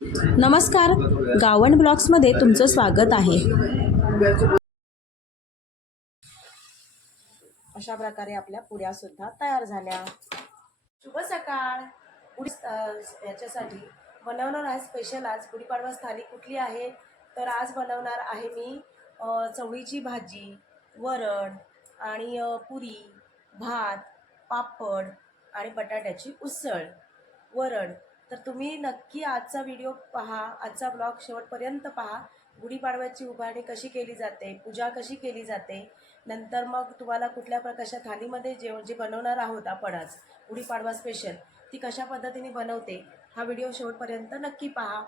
नमस्कार, गावण ब्लॉग्समध्ये तुमचं स्वागत आहे। अशा प्रकारे आपल्या पुऱ्या सुद्धा तयार झाल्या। शुभ सकाळ। याच्यासाठी बनवणार आहे स्पेशल आज गुढीपाडवा थाली कुठली आहे तर आज बनवणार आहे मी चवळीची भाजी, वरण आणि पुरी, भात, पापड आणि बटाट्याची उसळ, वरण। तर तुम्ही नक्की आजचा व्हिडिओ पहा, आजचा ब्लॉग शेवटपर्यंत पहा। गुढीपाडव्याची उभारणी कशी केली जाते, पूजा कशी केली जाते, नंतर मग तुम्हाला कुठल्या प्रकारच्या थालीमध्ये जे बनवणार आहोत आपण आज गुढीपाडवा स्पेशल ती कशा पद्धतीने बनवते हा व्हिडिओ शेवटपर्यंत नक्की पहा।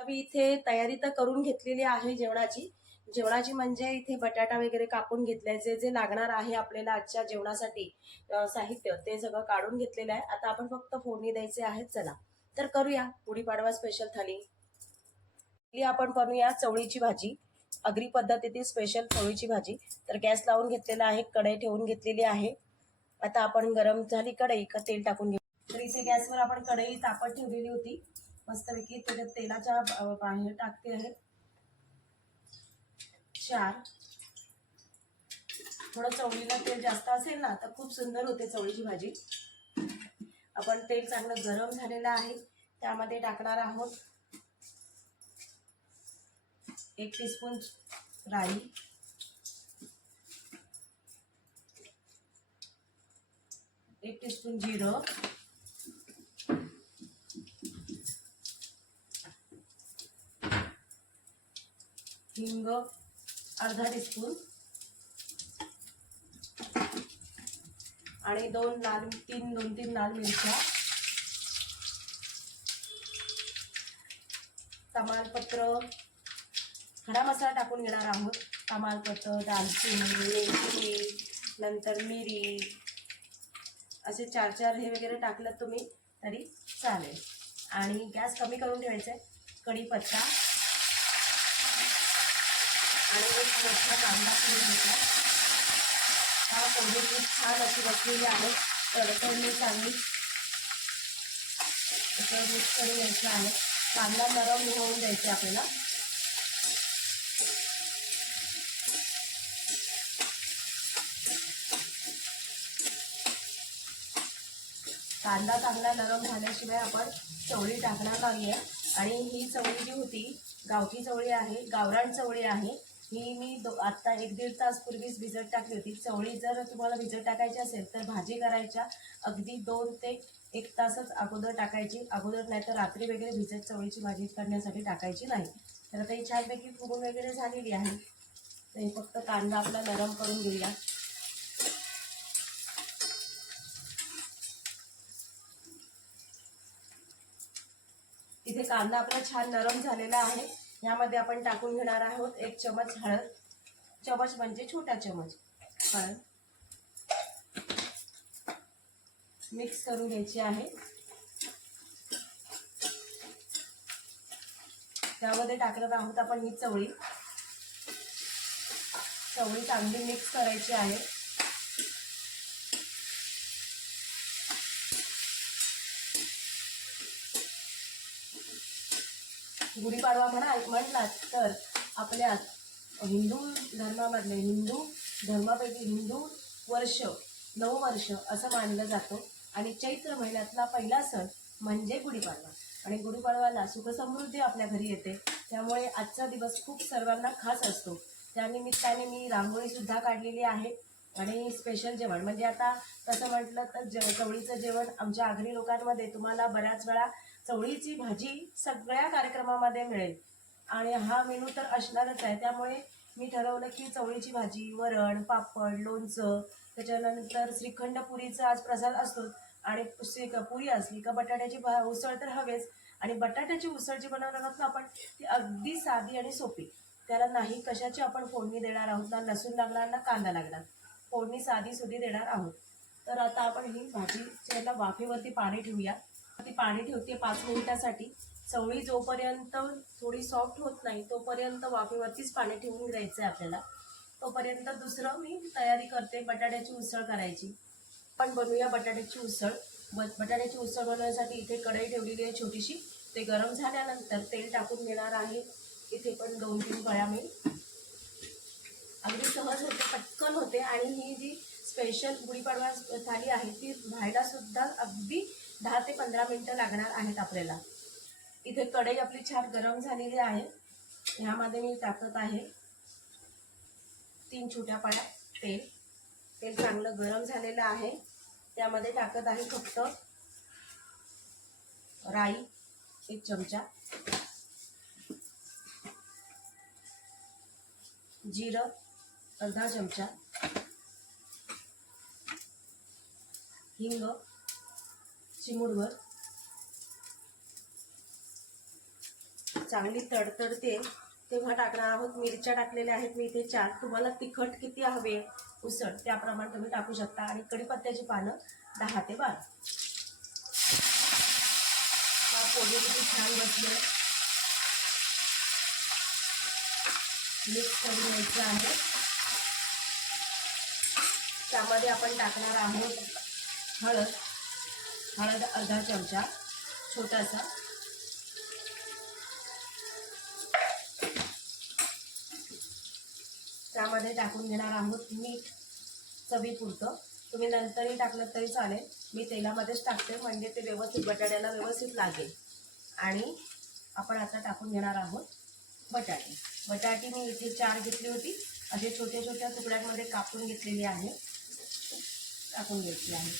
मी इथे तयारी तर करून घेतलेली आहे जेवणाची म्हणजे इथे बटाटा वगैरे कापून घेतल्याचे जे लागणार आहे आपल्याला आजच्या जेवणासाठी साहित्य ते सगळं काढून घेतलेलं आहे। आता आपण फक्त फोडणी द्यायचे आहेत। चला तर करूया गुढीपाडवा स्पेशल थाली। आपण बनवूया चवळीची भाजी, आगरी पद्धतीतील स्पेशल चवळीची भाजी। तर गॅस लावून घेतलेला आहे, कढई ठेवून घेतलेली आहे। आता आपण गरम झाली कढई का तेल टाकून घेऊ। तर इथे गॅसवर आपण कढई तापत ठेवलेली होती मस्तपैकी। त्याच्यात तेलाच्या बाहेर टाकते आहे 4। थोडं चवळीला तेल जास्त असेल ना तर खूप सुंदर होते चवळीची भाजी। आपण तेल चांगलं गरम झालेलं आहे, त्यामध्ये टाकणार आहोत 1 टीस्पून राई, 1 टीस्पून जिरं, हिंग अर्धा टीस्पून आणि 2-3 लाल मिरच्या, तमालपत्र, खडा मसाला टाकून घेणार आहोत। तमालपत्र, दालचिनी, वेलची, नंतर मिरी, असे 4 हे वगैरे टाकलं तुम्ही तरी चालेल। आणि गॅस कमी करून ठेवायचा आहे। कढीपत्ता आणि एक मोठा कांदा करून घेतला। हा फोडणी खूप छान अशी बसलेली आहे, तडतडणी चांगली मिक्स करून घ्यायचं आहे। कांदा नरम होऊन द्यायचा आपल्याला। कांदा चांगला नरम झाल्याशिवाय आपण चवळी टाकणार नाही आहे। आणि ही चवळी जी होती गावठी चवळी आहे, गावरान चवळी आहे। ही मी आत्ता 1-1.5 तास पूर्वीच भिजत टाकली होती। चवळी जर तुम्हाला भिजत टाकायची असेल तर भाजी करायच्या अगदी 2 ते 1 तासच अगोदर टाकायची, अगोदर नाही तर रात्री वगैरे भिजत चवळीची भाजी करण्यासाठी टाकायची नाही। तर आता ही छानपैकी फुगून वगैरे झालेली आहे। तर हे फक्त कांदा आपला नरम करून घेऊया। इथे कांदा आपला छान नरम झालेला आहे। यामध्ये आपण टाकून घेणार आहोत 1 चमच हळद, चमच म्हणजे छोटा चमच हळद, मिक्स करून घ्यायची आहे। त्यामध्ये टाकणार आहोत आपण ही चवळी चांगली मिक्स करायची आहे। गुढीपाडवा म्हटलात तर आपल्या हिंदू धर्मापैकी हिंदू वर्ष नववर्ष असं मानलं जातं। आणि चैत्र महिन्यातला पहिला सण म्हणजे गुढीपाडवा। आणि गुढीपाडव्याला सुखसमृद्धी आपल्या घरी येते, त्यामुळे आजचा दिवस खूप सर्वांना खास असतो। त्यानिमित्ताने मी रांगोळी सुद्धा काढलेली आहे। आणि स्पेशल जेवण म्हणजे आता तसं म्हटलं तर चवळीचं जेवण आमच्या आगरी लोकांमध्ये तुम्हाला बऱ्याच वेळा चवळीची भाजी सगळ्या कार्यक्रमामध्ये मिळेल आणि हा मेनू तर असणारच आहे। त्यामुळे मी ठरवलं की चवळीची भाजी, वरण, पापड, लोणचं, त्याच्यानंतर श्रीखंड पुरीचा आज प्रसाद असतो। आणि पुरी असली का बटाट्याची उसळ तर हवेच। आणि बटाट्याची उसळ जी बनवणार आहोत ना आपण ती अगदी साधी आणि सोपी। त्याला नाही कशाची आपण फोडणी देणार आहोत, ना लसूण लागणार ना कांदा लागणार, फोडणी साधी सुधी देणार आहोत। तर आता आपण ही भाजीच्या वाफेवरती पाणी ठेवूया। ती पाणी ठेवते 5 मिनिटासाठी। चवळी जोपर्यंत थोडी सॉफ्ट होत नाही तोपर्यंत वाफेवरतीच पाणी ठेवून द्यायचं आहे आपल्याला। तोपर्यंत दुसरं मी तयारी करते बटाट्याची उसळ करायची। पण बनवूया बटाट्याची उसळ। बटाट्याची उसळ बनवण्यासाठी इथे कढई ठेवलेली आहे छोटीशी, ते गरम झाल्यानंतर तेल टाकून घेणार आहे. इथे पण 2-3 पळ्या मी अगदी सहज होते, पटकन होते. आणि ही जी स्पेशल गुढीपाडवा थाली आहे ती व्हायला सुद्धा अगदी 10 ते 15 मिनिटं लागणार आहेत आपल्याला. इथे कढई आपली छान गरम झालेली आहे. ह्यामध्ये मी टाकत आहे 3 छोट्या पळ्या तेल. तेल चांगलं गरम झालेलं आहे. त्यामध्ये टाकत आहे फक्त राई 1 चमचा, जिरं अर्धा चमचा, हिंग चिमूटभर. चांगली तडतडते तेव्हा टाकणार आहोत मिरच्या. टाकलेल्या आहेत मी इथे 4. तुम्हाला तिखट किती हवे उसळ त्याप्रमाणे तुम्ही टाकू शकता. आणि कढीपत्त्याची पानं 10 ते 12. फोडणी किती छान बसले. मिक्स करून घ्यायचं आहे. त्यामध्ये आपण टाकणार आहोत हळद अर्धा चमचा छोटासा, त्यामध्ये टाकून घेणार आहोत मीठ चवीपुरतं. तुम्ही नंतरही टाकलं तरी चालेल, मी तेलामध्येच टाकते म्हणजे ते व्यवस्थित बटाट्याला व्यवस्थित लागेल. आणि आपण आता टाकून घेणार आहोत बटाटे. बटाटे मी इथे 4 घेतली होती, असे छोट्या छोट्या तुकड्यांमध्ये कापून घेतलेली आहे. टाकून घ्यायची आहे.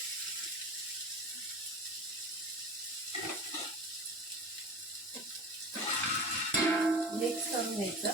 मिक्स करून घ्यायचं.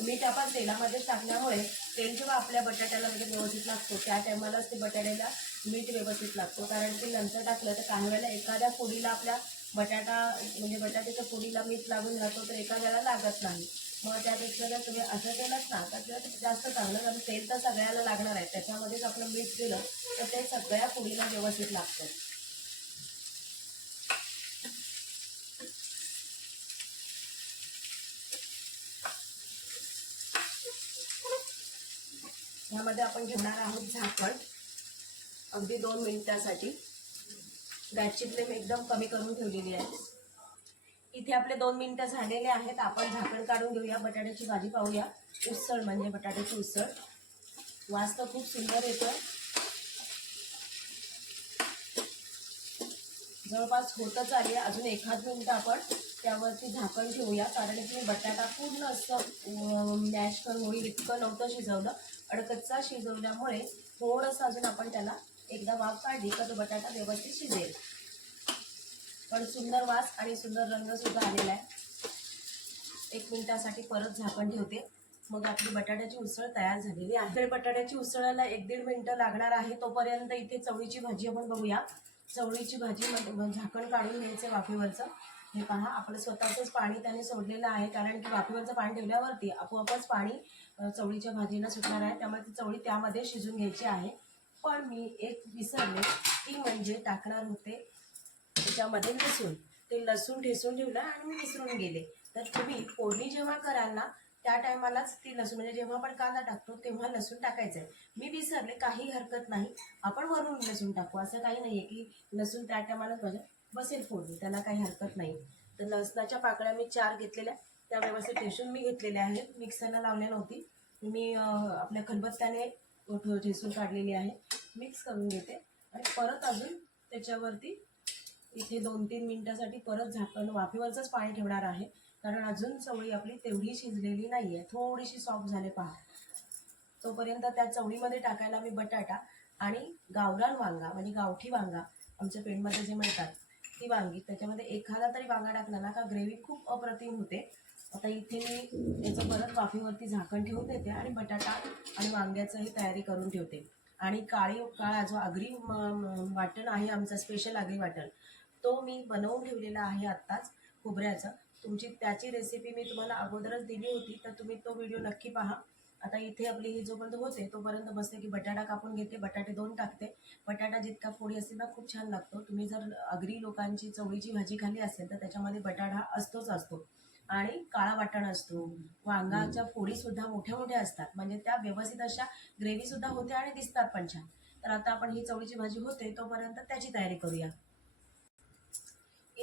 मीठ आपण तेलामध्येच टाकल्यामुळे तेल जेव्हा आपल्या बटाट्याला म्हणजे व्यवस्थित लागतो त्या टायमालाच ते बटाट्याला मीठ व्यवस्थित लागतो. कारण ते नंतर टाकलं तर काही वेळेला एखाद्या फोडीला आपल्या बटाटा म्हणजे बटाट्याच्या फोडीला मीठ लागून जातो तर एखाद्याला लागत नाही. मग त्यापेक्षा जर तुम्ही असं केलंच ना तर जास्त चांगलं. कारण तेल तर सगळ्याला लागणार आहे, त्याच्यामध्येच आपलं मीठ दिलं तर ते सगळ्या फोडीला व्यवस्थित लागतं. ह्यामध्ये आपण घेणार आहोत झाकण अगदी 2 मिनिटासाठी. गॅसची फ्लेम एकदम कमी करून ठेवलेली आहे. इथे आपले 2 मिनिटं झालेले आहेत. आपण झाकण काढून घेऊया. बटाट्याची भाजी पाहूया. उसळ म्हणजे बटाट्याची उसळ. वास तर खूप सुंदर येतो. जवळपास होतच आली. अजून 1 मिनिट आपण त्यावरती झाकण ठेवूया. कारण की बटाटा पूर्ण असं मॅश करून होईल इतकं नव्हतं शिजवलं. अडकच्चा शिजवल्यामुळे थोडंसं अजून आपण त्याला एकदा वाफ काढली तर तो बटाटा व्यवस्थित शिजेल. पण सुंदर वास आणि सुंदर रंग सुद्धा आलेला आहे. 1 मिनिटासाठी परत झाकण ठेवते. मग आपली बटाट्याची उसळ तयार झालेली आहे. बटाट्याची उसळाला 1-1.5 मिनिटं लागणार आहे. तोपर्यंत इथे चवळीची भाजी आपण बघूया. चवळीची भाजी झाकण काढून घ्यायचं वाफेवरचं. हे पहा आपलं स्वतःचंच पाणी त्याने सोडलेलं आहे. कारण की वाफेवरचं पाणी ठेवल्यावरती आपोआपच पाणी चवळीच्या भाजीला सुटणार आहे. त्यामुळे ती चवळी त्यामध्ये शिजून घ्यायची आहे. पण मी एक विसरले ती म्हणजे टाकणार होते त्याच्यामध्ये लसूण. ते लसूण ठेचून ठेवलं आणि मी विसरून गेले. तर तुम्ही फोडणी जेव्हा कराल ना त्या टायमालाच ती लसूण म्हणजे जेव्हा आपण कांदा टाकतो तेव्हा लसूण टाकायचं आहे. मी विसरले, काही हरकत नाही. आपण वरून लसूण टाकू असं काही नाही आहे की लसूण त्या टायमालाच बसेल फोडणी, त्याला काही हरकत नाही. तर लसणाच्या पाकळ्या मी 4 घेतलेल्या, त्या व्यवस्थित ठेचून मी घेतलेल्या आहेत. मिक्सरला लावल्या नव्हती मी, आपल्या खलबत्त्याने ठेचून काढलेली आहे. मिक्स करून घेते आणि परत अजून त्याच्यावरती इथे 2-3 मिनिटासाठी परत झाकण वाफेवरचंच पाणी ठेवणार आहे. कारण अजून चवळी आपली तेवढी शिजलेली नाही आहे, थोडीशी सॉफ्ट झाले पहा. तोपर्यंत त्या चवळीमध्ये टाकायला मी बटाटा आणि गावरान वांगा म्हणजे गावठी वांगा आमच्या पेंडमध्ये जे मिळतात ती वांगी, त्याच्यामध्ये एखादा तरी वांगा टाकला ना का ग्रेव्ही खूप अप्रतिम होते. आता इथे मी याचं परत वाफेवरती झाकण ठेवून देते आणि बटाटा आणि वांग्याचंही तयारी करून ठेवते. आणि काळा जो आगरी वाटण आहे आमचा स्पेशल आगरी वाटण, तो मी बनवून ठेवलेला आहे आत्ताच खोबऱ्याचं. त्याची रेसिपी मी तुम्हाला अगोदरच दिली होती, तर तुम्ही तो व्हिडिओ नक्की पहा. आता इथे आपली ही जोपर्यंत होते तोपर्यंत बसते की बटाटा कापून घेते. बटाटे 2 टाकते. बटाटा जितका फोडी असते ना खूप छान लागतो. तुम्ही जर आगरी लोकांची चवळीची भाजी खाल्ली असेल तर त्याच्यामध्ये बटाटा असतोच असतो आणि काळा वाटण असतो. वांगाच्या फोडीसुद्धा मोठ्या मोठ्या असतात, म्हणजे त्या व्यवस्थित अशा ग्रेव्हीसुद्धा होते आणि दिसतात पण छान. तर आता आपण ही चवळीची भाजी होते तोपर्यंत त्याची तयारी करूया.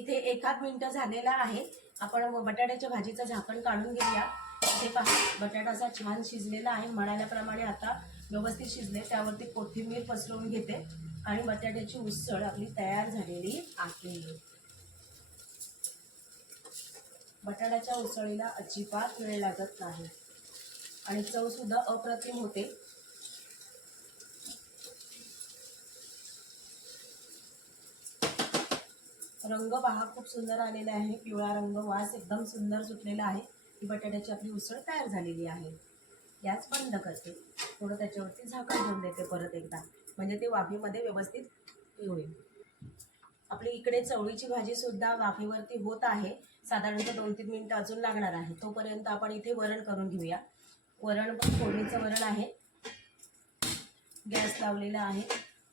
इथे 1-8 मिनिटं झालेला आहे. आपण बटाट्याच्या भाजीचं झाकण काढून घेऊया. इथे पहा बटाटा असा छान शिजलेला आहे. म्हणाल्याप्रमाणे आता व्यवस्थित शिजले. त्यावरती कोथिंबीर पसरवून घेते आणि बटाट्याची उसळ आपली तयार झालेली आहे. बटाट्याच्या उसळीला अजिबात वेळ लागत नाही आणि चव सुद्धा अप्रतिम होते. रंग पहा खूप सुंदर आलेला आहे. पिवळा रंग, वास एकदम सुंदर सुटलेला आहे. ही बटाट्याची आपली उसळ तयार झालेली आहे. गॅस बंद करते. थोडं त्याच्यावरती झाकण ठेवून देते परत एकदा, म्हणजे ते वाफेमध्ये व्यवस्थित होईल. आपली इकडे चवळीची भाजी सुद्धा वाफेवरती होत आहे. साधारणतः 2-3 मिनिटं अजून लागणार आहे. तोपर्यंत आपण इथे वरण करून घेऊया. वरण पण फोडणीचं वरण आहे. गॅस लावलेला आहे.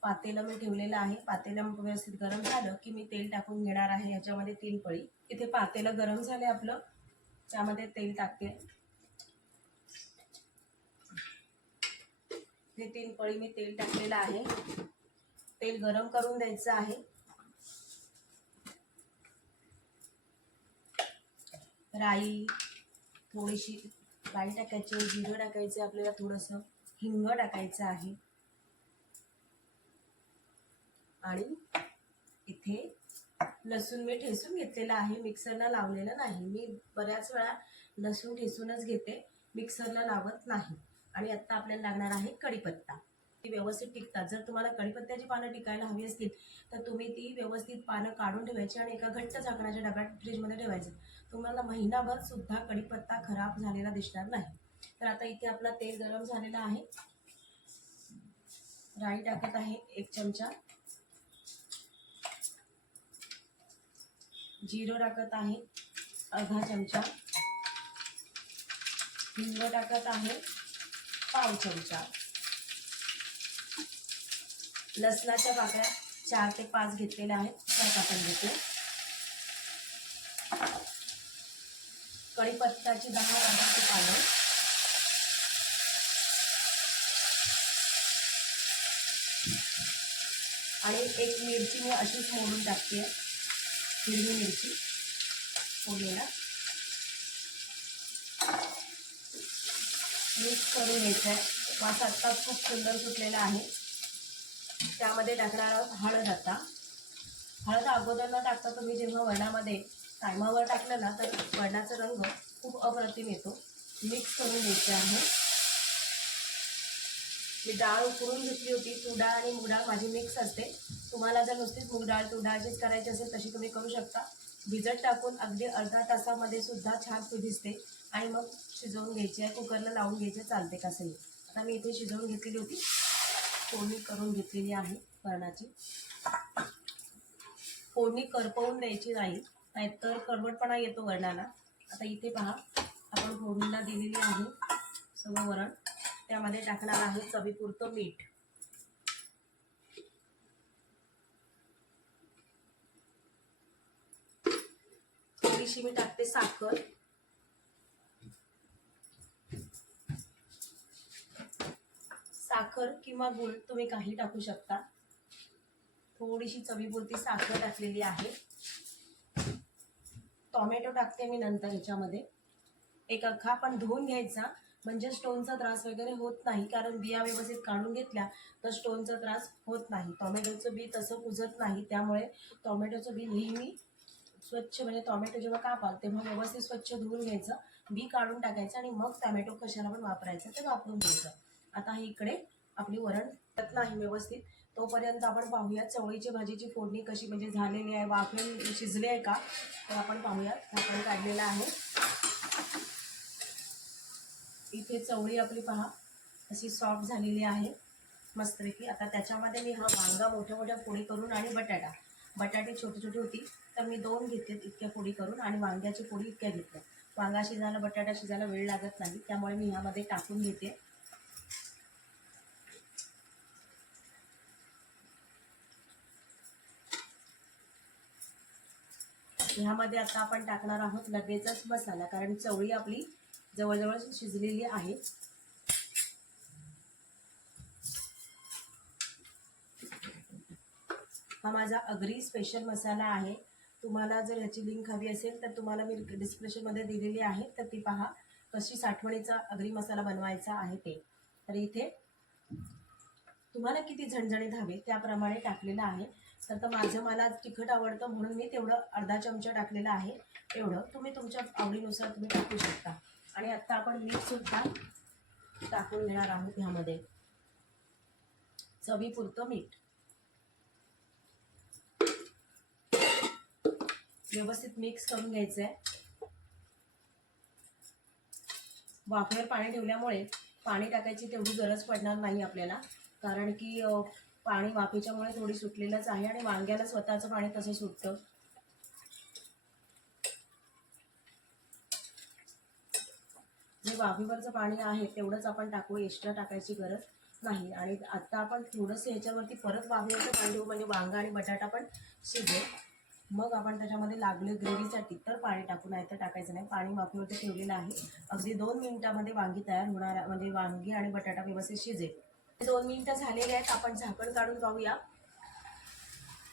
पातेलं मी ठेवलेलं आहे. पातेलं व्यवस्थित गरम झालं की मी तेल टाकून घेणार आहे. ह्याच्यामध्ये 3 पळी. इथे पातेलं गरम झाले आपलं, त्यामध्ये तेल टाकते. हे 3 पळी मी तेल टाकलेलं आहे. तेल गरम करून द्यायचं आहे. राई, थोडीशी राई टाकायची, जिरं टाकायचं, आपल्याला थोडंसं हिंग टाकायचं आहे. आणि इथे लसूण मी ठेचून घेतलेला आहे. मिक्सरला लावलेलं नाही. मी बऱ्याच वेळा लसूण ठेचूनच घेते, मिक्सरला लावत नाही. आणि आता आपल्याला लागणार आहे कढीपत्ता. ती व्यवस्थित टिकतात. जर तुम्हाला कढीपत्त्याची पानं टिकायला हवी असतील तर तुम्ही ती व्यवस्थित पानं काढून ठेवायची आणि एका घट्ट झाकणाच्या डब्यात फ्रीजमध्ये ठेवायचं. तुम्हाला महिनाभर सुद्धा कढीपत्ता खराब झालेला दिसणार नाही. तर आता इथे आपला तेल गरम झालेला आहे. राई टाकत आहे 1 चमचा. जिरं टाकत आहे अर्धा चमचा. हिंग टाकत आहे पाव चमचा. लसणाच्या पाकळ्या 4 ते 5 घेतलेल्या आहेत, त्या टाकून घेते. कढीपत्त्याची 10-12 पानं. आणि 1 मिरची मी अशीच मोडून टाकते, हिरवी मिरची फोडलेला. मिक्स करून घ्यायचं आहे. वास आत्ता खूप सुंदर सुटलेला आहे. त्यामध्ये टाकणार आहोत हळद. आता हळद अगोदर न टाकता तुम्ही जेव्हा वरणामध्ये टायमावर टाकलं ना तर वरणाचा रंग खूप अप्रतिम येतो. मिक्स करून द्यायचे आहे. मी डाळ उकळून घेतली होती. तूर डाळ आणि मूग डाळ माझी मिक्स असते. तुम्हाला जर नुसतीच मूग डाळ तूर डाळचीच करायची असेल तशी तुम्ही करू शकता. भिजत टाकून अगदी अर्धा तासामध्ये सुद्धा छान भिजते आणि मग शिजवून घ्यायची आहे. कुकरला लावून घ्यायचे, चालते कसंही. आता मी इथे शिजवून घेतलेली होती, फोडणी करून घेतलेली आहे वरणाची. फोडणी करपवून द्यायची नाही, नाहीतर कडवटपणा येतो वरणाला. आता इथे पहा आपण फोडणीला दिलेली आहे सगळं वरण. त्यामध्ये टाकणार आहे चवीपुरतं मीठ. थोडीशी मी टाकते साखर. साखर किंवा गूळ तुम्ही काही टाकू शकता. थोडीशी चवीपुरती साखर टाकलेली आहे. टोमॅटो टाकते मी नंतर ह्याच्यामध्ये. एक अख्खा पण धुवून घ्यायचा, म्हणजे स्टोनचा त्रास वगैरे होत नाही. कारण बिया व्यवस्थित काढून घेतल्या तर स्टोनचा त्रास होत नाही. टोमॅटोचं बी तसं कुजत नाही, त्यामुळे टोमॅटोचं बी नेहमी स्वच्छ, म्हणजे टोमॅटो जेव्हा कापाल तेव्हा व्यवस्थित स्वच्छ धुवून घ्यायचं, बी काढून टाकायचं आणि मग टोमॅटो कशाला पण वापरायचं ते वापरून घ्यायचं. आता ही इकडे आपली वरण होत नाही व्यवस्थित, तोपर्यंत आपण पाहूया चवळीची भाजीची फोडणी कशी म्हणजे झालेली आहे, वाफेल शिजले आहे का तर आपण पाहूया. झाकण काढलेलं आहे. इथे चवळी आपली पहा अशी सॉफ्ट झालेली आहे मस्तपैकी. आता त्याच्यामध्ये मी हा वांगा मोठ्या मोठ्या फोडी करून आणि बटाटे छोटी छोटी होती तर मी 2 घेतलेत इतक्या फोडी करून आणि वांग्याची फोडी इतक्या घेतल्या. वांगा शिजायला बटाटा शिजायला वेळ लागत नाही, त्यामुळे मी ह्यामध्ये टाकून घेते. ह्यामध्ये आता आपण टाकणार आहोत लगेचच मसाला, कारण चवळी आपली जवळजवळ शिजलेली आहे. हा माझा अगरी स्पेशल मसाला आहे. तुम्हाला जर ह्याची लिंक हवी असेल तर तुम्हाला मी डिस्क्रिप्शनमध्ये दिलेली आहे, तर ती पहा कशी साठवणीचा आगरी मसाला बनवायचा आहे ते. तर इथे तुम्हाला किती झणझणीत हवे त्याप्रमाणे टाकलेलं आहे. तर मला तिखट आवडतं म्हणून मी तेवढं अर्धा चमचा टाकलेलं आहे. एवढं तुम्ही तुमच्या आवडीनुसार तुम्ही टाकू शकता. आणि आत्ता आपण मीठसुद्धा टाकून घेणार आहोत ह्यामध्ये, चवीपुरतं मीठ. व्यवस्थित मिक्स करून घ्यायचं आहे. वाफेवर पाणी ठेवल्यामुळे पाणी टाकायची तेवढी गरज पडणार नाही आपल्याला, कारण की पाणी वाफेच्यामुळे थोडी सुटलेलंच आहे आणि वांग्याला स्वतःचं पाणी तसं सुटतं. जे वाफेवरचं पाणी आहे तेवढंच आपण टाकू, एक्स्ट्रा टाकायची गरज नाही. आणि आता आपण थोडंसं ह्याच्यावरती परत वाफेवरचं पाणी देऊ, म्हणजे वांगा आणि बटाटा पण शिजेल. मग आपण त्याच्यामध्ये लागले ग्रेव्हीसाठी तर पाणी टाकू, नाही तर टाकायचं नाही. पाणी वाफेवरती ठेवलेलं आहे. अगदी 2 मिनिटामध्ये वांगी तयार होणार, म्हणजे वांगी आणि बटाटा व्यवस्थित शिजेल. 2 मिनिटं झालेले आहेत. आपण झाकण काढून पाहूया.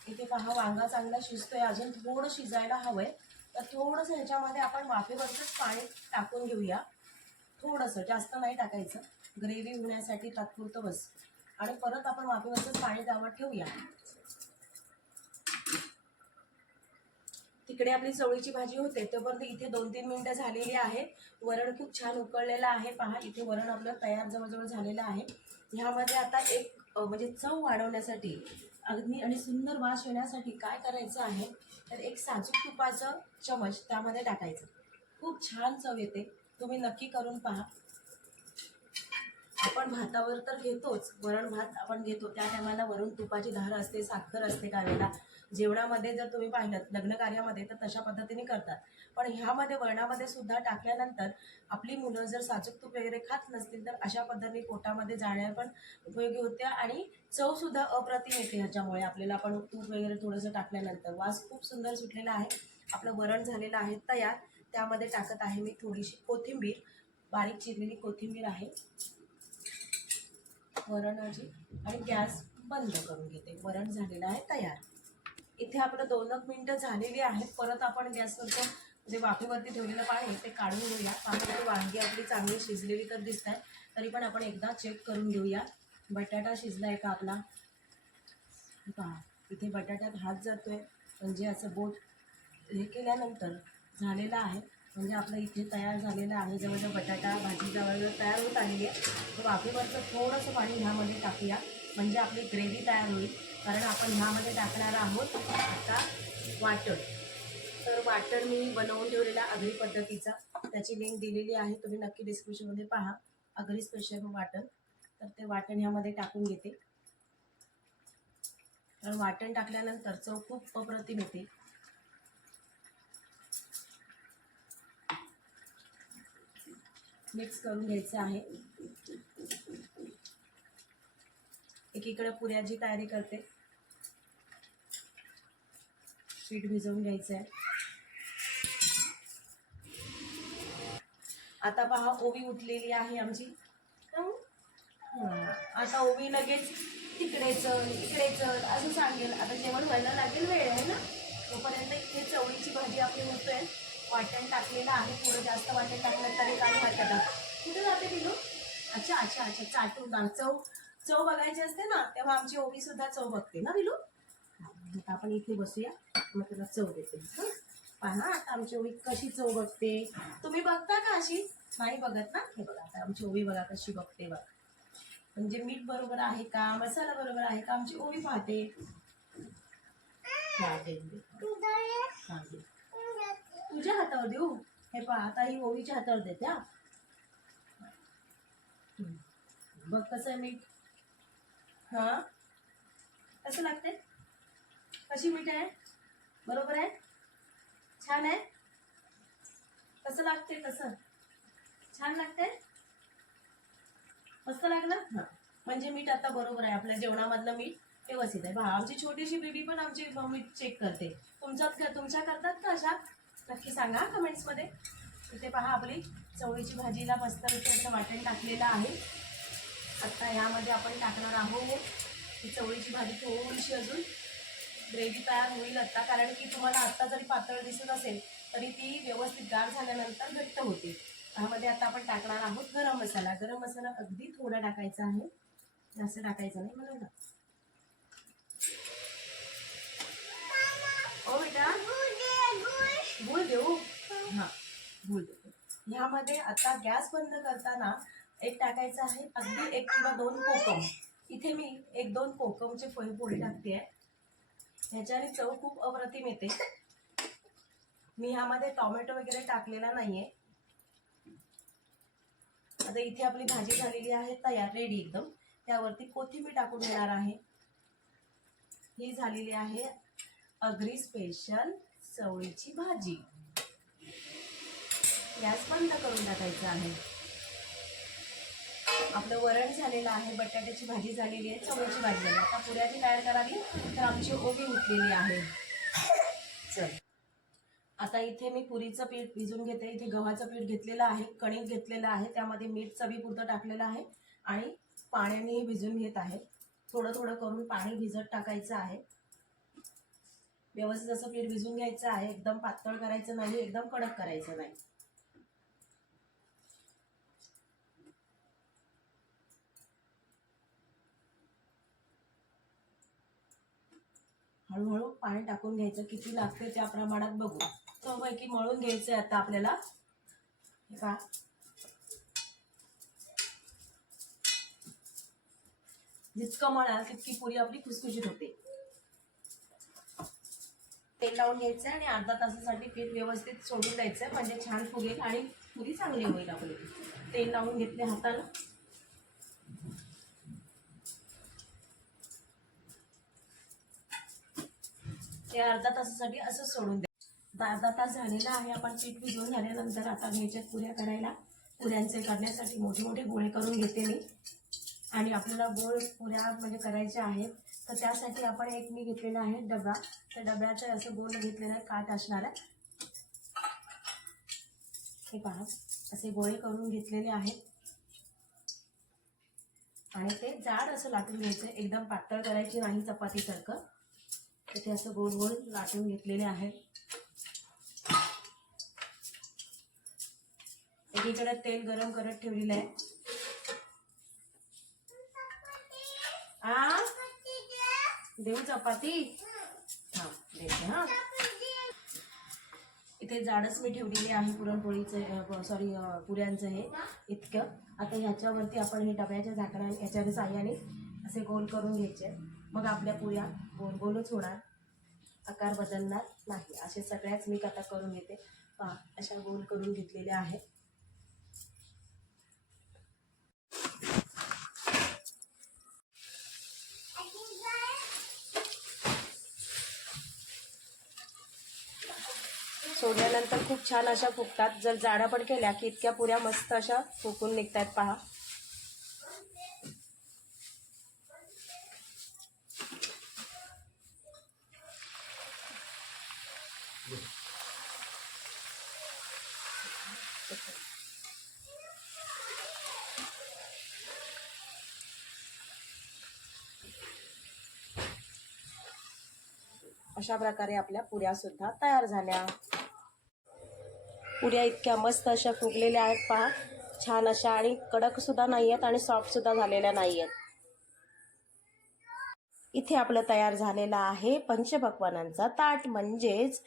इथे पहा वांगा चांगला शिजतोय, अजून थोडं शिजायला हवंय. तर थोडंसं ह्याच्यामध्ये आपण वाफेवरचंच पाणी टाकून घेऊया. थोडंसं, जास्त नाही टाकायचं, ग्रेव्ही होण्यासाठी तात्पुरतं बस. आणि परत आपण वाफेवरचंच पाणी त्यावर ठेवूया. तिकडे आपली चवळीची भाजी होते तोपर्यंत इथे 2-3 मिनिटं झालेली आहे. वरण खूप छान उकळलेलं आहे. पहा इथे वरण आपलं तयार जवळजवळ झालेलं आहे. ह्यामध्ये आता एक म्हणजे चव वाढवण्यासाठी अगदी आणि सुंदर वास येण्यासाठी काय करायचं आहे, तर एक साजूक तुपाचं चमच त्यामध्ये टाकायचं. खूप छान चव येते. तुम्ही नक्की करून पहा. आपण भातावर तर घेतोच, वरण भात आपण घेतो त्या टायमाला वरून तुपाची धार असते, साखर असते कावेला. जेवणामध्ये जर तुम्ही पाहिलं लग्न कार्यामध्ये तर तशा पद्धतीने करतात. पण ह्यामध्ये वरणामध्ये सुद्धा टाकल्यानंतर आपली मुलं जर साजूक तूप वगैरे खात नसतील तर अशा पद्धतीने पोटामध्ये जाण्या पण उपयोगी होत्या आणि चवसुद्धा अप्रतिम येते ह्याच्यामुळे. आपल्याला पण तूप वगैरे थोडंसं टाकल्यानंतर वास खूप सुंदर सुटलेला आहे. आपलं वरण झालेलं आहे तयार. त्यामध्ये टाकत आहे मी थोडीशी कोथिंबीर, बारीक चिरलेली कोथिंबीर आहे वरणाची. आणि गॅस बंद करून घेते. वरण झालेलं आहे तयार. इथे आपलं 2 मिनिटं झालेली आहेत. परत आपण गॅसवरचं जे वाफेवरती ठेवलेलं पाणी ते काढून घेऊया. पाण्याची वांगी आपली चांगली शिजलेली तर दिसत आहे, तरी पण आपण एकदा चेक करून घेऊया बटाटा शिजला आहे का आपला. पहा इथे बटाट्यात हात जातोय, म्हणजे असं बोट हे केल्यानंतर झालेलं आहे, म्हणजे आपलं इथे तयार झालेलं आहे. जवळजवळ बटाटा भाजी जवळजवळ तयार होत आलेली आहे. तर वाफेवरचं थोडंसं पाणी ह्यामध्ये टाकूया, म्हणजे आपली ग्रेव्ही तयार होईल. कारण आपण ह्यामध्ये टाकणार आहोत आता वाटण. तर वाटण मी बनवून ठेवलेला आगरी पद्धतीचा, त्याची लिंक दिलेली आहे, तुम्ही नक्की डिस्क्रिप्शनमध्ये पहा. आगरी स्पेशल वाटण. तर ते वाटण ह्यामध्ये टाकून घेते. कारण वाटण टाकल्यानंतर चव खूप अप्रतिम येते. मिक्स करून घ्यायचं आहे. एकीकडे पुऱ्याची तयारी करते. पीठ भिजवून घ्यायचं आहे. आता पहा ओवी उठलेली आहे आमची. आता ओवी लगेच तिकडे चल इकडे चल असं सांगेल. आता जेवण व्हायला लागेल, वेळ आहे ना. तोपर्यंत इथे चवळीची भाजी आपली होतोय. वाटण टाकलेलं आहे, थोडं जास्त वाटण टाकलं तरी काही हरकत नाही. कुठे जाते पिलू? अच्छा अच्छा अच्छा, चाटून ना. चव बघायची असते ना, तेव्हा आमची ओवी सुद्धा चव बघते ना पिलू. आता आपण इथे बसूया, मग तुला चव देते. पहा आता आमची ओवी कशी चव बघते. तुम्ही बघता का अशी? नाही बघत ना. हे बघा आता आमची ओवी बघा कशी बघते बघा. म्हणजे मीठ बरोबर आहे का, मसाला बरोबर आहे का, आमची ओवी पाहते. तुझ्या हातावर देऊ? हे पहा आता ही ओवीच्या हातावर देते. हा बघ कसं आहे मीठ. हा कसं लागते, कशी मीठ आहे, बरोबर आहे, छान आहे. कसं लागते, कसं छान लागते, मस्त लागलं. हां म्हणजे मीठ आता बरोबर आहे. आपल्या जेवणामधलं मीठ व्यवस्थित आहे. पहा आमची छोटीशी बेबी पण आमची मीठ चेक करते. तुमच्या करतात का अशा? नक्की सांगा कमेंट्समध्ये. इथे पहा आपली चवळीची भाजीला मस्त असं वाटण टाकलेलं आहे. आता ह्यामध्ये आपण टाकणार आहोत ही चवळीची भाजी थोडीशी अजून ग्रेव्ही तयार होईल आता, कारण की तुम्हाला आत्ता जरी पातळ दिसत असेल तरी ती व्यवस्थित गार झाल्यानंतर घट्ट होते. त्यामध्ये आता आपण टाकणार आहोत गरम मसाला. गरम मसाला अगदी थोडा टाकायचा आहे, जास्त टाकायचं नाही मला ना. ओ बेटा गुळ देऊ, हां गुळ देऊ. ह्यामध्ये आता गॅस बंद करताना एक टाकायचं आहे, अगदी 1 किंवा 2 कोकम. इथे मी 1-2 कोकमचे पोळी टाकते आहे. ह्याच्याने चव खूप अप्रतिम येते. मी ह्यामध्ये टोमॅटो वगैरे टाकलेला नाहीये. आता इथे आपली भाजी झालेली आहे तयार, रेडी एकदम. त्यावरती कोथिंबीर टाकून देणार आहे. ही झालेली आहे आगरी स्पेशल चवळीची भाजी. गॅस बंद करून टाकायचा आहे. आपलं वरण झालेलं आहे, बटाट्याची भाजी झालेली आहे, चवळीची भाजी झाली. आता पुऱ्याची तयार करावी तर आमची ओवी उठलेली आहे. चल आता इथे मी पुरीचं पीठ भिजून घेते. इथे गव्हाचं पीठ घेतलेलं आहे, कणिक घेतलेलं आहे, त्यामध्ये मीठ चवीपुरतं टाकलेलं आहे आणि पाण्यानेही भिजून घेत आहे. थोडं थोडं करून पाणी भिजत टाकायचं आहे. व्यवस्थित असं पीठ भिजून घ्यायचं आहे. एकदम पातळ करायचं नाही, एकदम कडक करायचं नाही. हळूहळू पाणी टाकून घ्यायचं, किती लागते त्या प्रमाणात बघू. पैकी मळून घ्यायचं आहे आता आपल्याला. का जितकं मळाल तितकी पुरी आपली खुसखुशीत होते. तेल लावून घ्यायचं आणि अर्धा तासासाठी पीठ व्यवस्थित सोडून द्यायचं, म्हणजे छान फुगेल आणि पुरी चांगली होईल आपली. तेल लावून घेतले हाताला. ते अर्धा तासासाठी असं सोडून द्या. अर्धा तास झालेला आहे. आपण पीठ भिजवून झाल्यानंतर आता घ्यायच्यात पुऱ्या करायला. पुऱ्यांचे करण्यासाठी मोठे मोठे गोळे करून घेते मी. आणि आपल्याला गोळ पुऱ्या म्हणजे करायच्या आहेत, तर त्यासाठी आपण एक मी घेतलेला आहे डबा. त्या डब्याचं असं गोल घेतलेलं आहे, काट असणार आहे. हे पहा, असे गोळे करून घेतलेले आहेत आणि ते जाड असं लाटून घ्यायचं. एकदम पातळ करायची नाही चपातीसारखं. तर ते असं गोल गोल लाटून घेतलेले आहे. एकीकडे तेल गरम करत ठेवलेलं आहे. देऊ चपाती? हां देते. हां इथे जाडच मी ठेवलेली आहे पुरणपोळीचं, सॉरी पुऱ्यांचं हे इतकं. आता ह्याच्यावरती आपण हे डब्याच्या झाकणा याच्या साह्याने असे गोल करून घ्यायचे. मग आपल्या पुऱ्या गोल गोलच होणार, आकार बदलणार नाही. असे सगळ्याच मी आता करून घेते. पहा, अशा गोल करून घेतलेल्या आहेत. सोडल्यानंतर खूप छान अशा फुगतात. जर जाड्या पण केल्या की इतक्या पुऱ्या मस्त अशा फुगून निघतात. पहा, अशा प्रकारे आपल्या पुऱ्या सुद्धा तयार झाल्या. पुऱ्या इतक्या मस्त अशा फुगलेल्या आहेत. पहा, छान अशा, आणि कडक सुद्धा नाही आहेत आणि सॉफ्ट सुद्धा झालेल्या नाही आहेत. इथे आपलं तयार झालेला आहे पंचपक्वान्नांचा ताट. म्हणजेच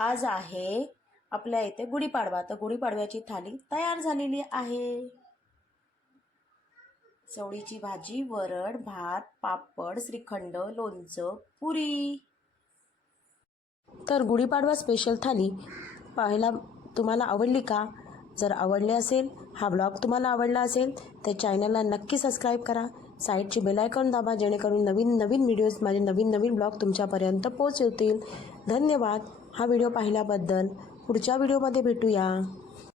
आज आहे आपल्या इथे गुढीपाडवा, तर गुढीपाडव्याची थाली तयार झालेली आहे. चवळीची भाजी, वरण, भात, पापड, श्रीखंड, लोणचं, पुरी. तर गुढीपाडवा स्पेशल थाली पाहायला तुम्हाला आवडली का? जर आवडले असेल, हा ब्लॉग तुम्हाला आवडला असेल तर चॅनलला नक्की सबस्क्राईब करा. साईडची बेल आयकॉन दाबा, जेणेकरून नवीन नवीन व्हिडिओज, माझे नवीन नवीन ब्लॉग तुमच्यापर्यंत पोहोचतील. धन्यवाद हा व्हिडिओ पाहिल्याबद्दल. पुढच्या व्हिडिओमध्ये भेटूया.